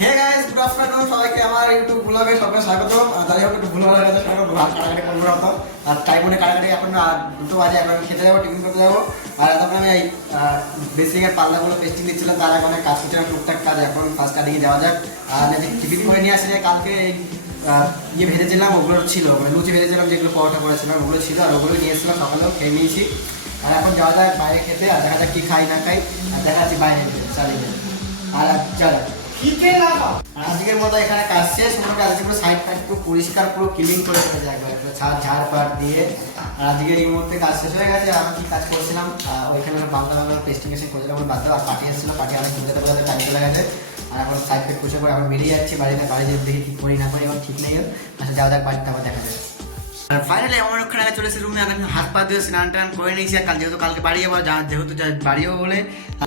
Hey guys, good afternoon সবাইকে আমার YouTube ব্লগে সবাইকে স্বাগতম। যাই হোক একটু ভুল হয়ে গেছে, সবাই ভাত কাটাকাটি করবো হতো। আর টাইমে কাটাকাটি এখন আর 2টো বাজে, এখন আমি খেতে যাবো, টিফিন করতে যাবো। আর তখন আমি এই বেসিংয়ের পাল্লাগুলো পেস্টিং দিচ্ছিলাম, তার এখন কাজ করছিলাম টুকটাক কাজ। এখন ফার্স্ট কাটিংয়ে যাওয়া যাক। আর টিফিন করে নিয়ে আসলে কালকে ইয়ে ভেজেছিলাম, ওগুলো ছিল মানে লুচি ভেজেছিলাম, যেগুলো পরোটা করেছিলাম ওগুলো ছিল, আর ওগুলো নিয়ে এসেছিলাম, সকালেও খেয়ে নিয়েছি। আর এখন যাওয়া যাক বাইরে খেতে, আর দেখা যাক কি খাই না খাই, আর দেখা যাচ্ছে বাইরে চালিয়ে। আর যা যাক আজকের মতো এখানে কাজ শেষ। মোটামুটি আজকে পুরো সাইড ফাইড পুরো পরিষ্কার, পুরো ক্লিন করে ফেলেছে একবার, ঝাড় দিয়ে। আর আজকে এই মুহূর্তে কাজ শেষ হয়ে গেছে। আমি কি কাজ করছিলাম, ওইখানে বাংলা পেস্টিং এসে করছিলাম, বাদ আর পাঠিয়ে এসেছিল, পাঠিয়ে অনেক বোঝাতে টাইম চলে গেছে। আর এখন সাইড ফাইড পুষে করে আমি বেরিয়ে যাচ্ছি বাড়িতে। বাড়ি যেতে দেখি কি করি না করি, এখন ঠিক নেই। আচ্ছা যাওয়া যাক বাড়িতে, আবার দেখা যাবে। আর ফাইনালি আমার ওখানে চলে এসে রুমে, আর আমি হাত পা দিয়ে স্নান টান করে নিয়েছি। আর যেহেতু কালকে বাড়ি যাবো, যেহেতু বাড়িও বলে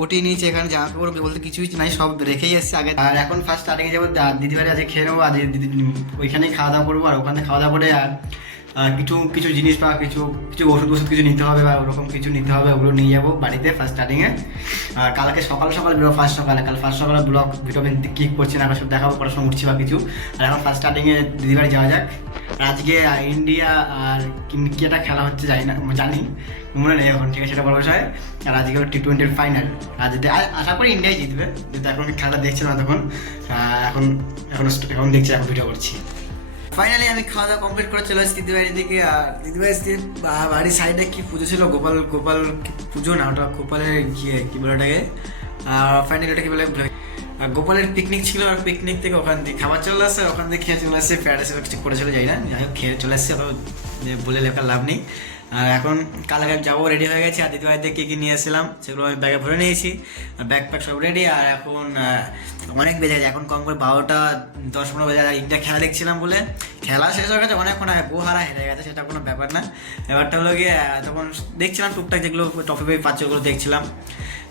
গোটিয়ে নিয়েছি। এখানে জামা কাপড় বলতে কিছুই নাই, সব রেখেই এসেছি আগে। আর এখন ফার্স্ট স্টার্টিংয়ে যাবো দিদি বাড়ি, আজকে খেয়ে নেবো। আর দিদি ওইখানেই খাওয়া দাওয়া করবো, আর ওখানে খাওয়া দাওয়া করে আর কিছু জিনিস বা কিছু ওষুধ কিছু নিতে হবে, বা ওরকম কিছু নিতে হবে, ওগুলো নিয়ে যাবো বাড়িতে ফার্স্ট স্টার্টিংয়ে। আর কালকে সকাল বেরো, ফার্স্ট সকালে ব্লগ ভিডিও কী করছি না সব দেখাবো, পড়াশোনা উঠছি বা কিছু। আর এখন ফার্স্ট স্টার্টিংয়ে দিদি বাড়ি যাওয়া যাক। আর আজকে ইন্ডিয়া আর কি একটা খেলা হচ্ছে জানি মনে নেই এখন, ঠিক আছে সেটা বড় বিষয়। আর আজকে T20 ফাইনাল। আর যদি আশা করি ইন্ডিয়াই জিতবে, যেহেতু এখন খেলাটা দেখছিলাম না তখন। এখন দেখছি, এখন ভিডিও করছি। ফাইনালি আমি খাওয়া দাওয়া কমপ্লিট করে চলে আসছি দিদিবাড়ির দিকে। আর দিদিবাড়ির বাড়ির সাইডে কি পুজো ছিল, গোপাল পুজো না, ওটা গোপালের কি বলে ওটাকে, ফাইনালি ওটা কি বলে, গোপালের পিকনিক ছিল। আর পিকনিক থেকে ওখান থেকে খাবার চলে আসছে, ওখান থেকে খেয়ে চলে আসছে, প্যারাডাইস কিছু করেছিল যাই না, যাই হোক খেয়ে চলে আসছে, বলে লেখার লাভ নেই। আর এখন কালকে যাবো, রেডি হয়ে গেছি। আর দিদিবাড়িতে কী নিয়ে এসেছিলাম সেগুলো আমি ব্যাগে ভরে নিয়েছি, ব্যাগ প্যাক সব রেডি। আর এখন অনেক বেজে গেছে, এখন কম করে 12টা-10-15 বেজে যায়। ইন্ডিয়া খেলা দেখছিলাম বলে, খেলা শেষ হয়ে গেছে অনেকক্ষণ আগে, গোহারা হেরে গেছে, সেটা কোনো ব্যাপার না। ব্যাপারটা হলো গিয়ে তখন দেখছিলাম টুকটাক যেগুলো ট্রফি পাচ্ছে ওগুলো দেখছিলাম।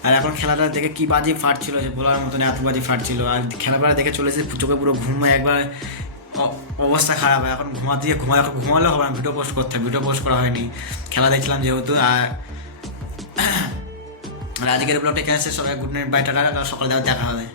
আর এখন খেলাটা দেখে কি বাজি ফাটছিল, যে বলার মতন এত বাজি ফাটছিল। আর খেলাটা দেখে চলেছে, চোখে পুরো ঘুমায় একবার, অবস্থা খারাপ হয়। এখন ঘুমালেও হবে না, ভিডিও পোস্ট করা হয়নি, খেলা দেখছিলাম যেহেতু। আর আজকের ব্লগটা এখানে শেষ। সবাই গুড নাইট, বাই, টাটা। সকালে দেখা হবে।